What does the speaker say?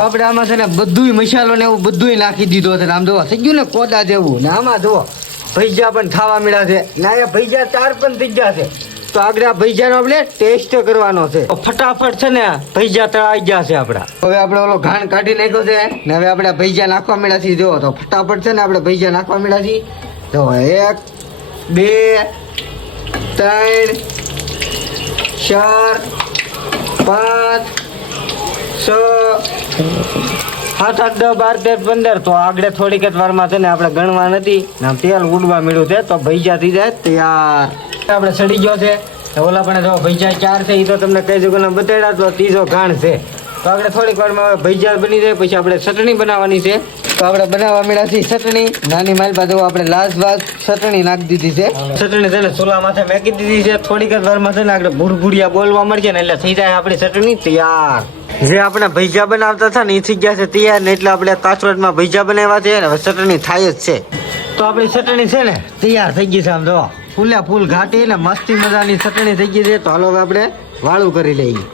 આપણે આમાં છે ને બધુંય મસાલો ને એવું બધુંય નાખી દીધો છે. આમ જોવો થઈ ગયું ને કોદા જેવું. ને આમાં જુઓ ભજીયા પણ ખાવા મળ્યા છે ને. અહીંયા ભજીયા 4 પણ થઈ ગયા છે. તો આગળ આ ભજીયાનો આપણે ટેસ્ટ કરવાનો છે. ફટાફટ છે ને ભજીયા તળાઈ ગયા છે આપણા. હવે આપણે ઓલો ઘાણ કાઢી નાખ્યો છે ને હવે આપણે ભજીયા નાખવા મળ્યા છીએ. જો તો ફટાફટ છે ને આપણે ભજીયા નાખવા મળ્યા છીએ. જો 1 2 3 4 5 6 7 8 10 12 13 15. તો આગળ થોડીક જ વારમાં છે ને આપણે ગણવા નથી ને આમ તેલ ઉડવા મળ્યું છે. તો ભજીયા થઈ જાય તૈયાર. આપણે સડી ગયો છે. ઓલા પણ જો ભજીયા 4 છે એ તો તમને કઈ જગ્યાએ બતાડ્યા. તો ત્રીજો ઘાણ છે. તો આપણે થોડીક વારમાં હવે ભજીયા બની જાય પછી આપણે ચટણી બનાવવાની છે. તો આપણે બનાવવા મળ્યા છીએ ચટણી. નાની માલપા જો આપણે લાસ્ટ ચટણી નાખી દીધી છે. ચટણી છે ને ચૂલા માથે મેકી દીધી છે. થોડીક જ વારમાં છે ને આપણે ભૂરભૂરિયા બોલવા મળશે ને એટલે થઈ જાય આપણી ચટણી તૈયાર. જે આપણે ભજીયા બનાવતા હતા ને એ થઈ ગયા છે તૈયાર ને એટલે આપણે કાચરોટમાં ભજીયા બનાવ્યા છે ને હવે ચટણી થાય જ છે. તો આપણી ચટણી છે ને તૈયાર થઈ ગઈ છે. આમ જો ફૂલે ફૂલ ઘાટી ને મસ્તી મજાની ચટણી થઈ ગઈ છે. તો હાલો હવે આપણે વાળું કરી લઈએ.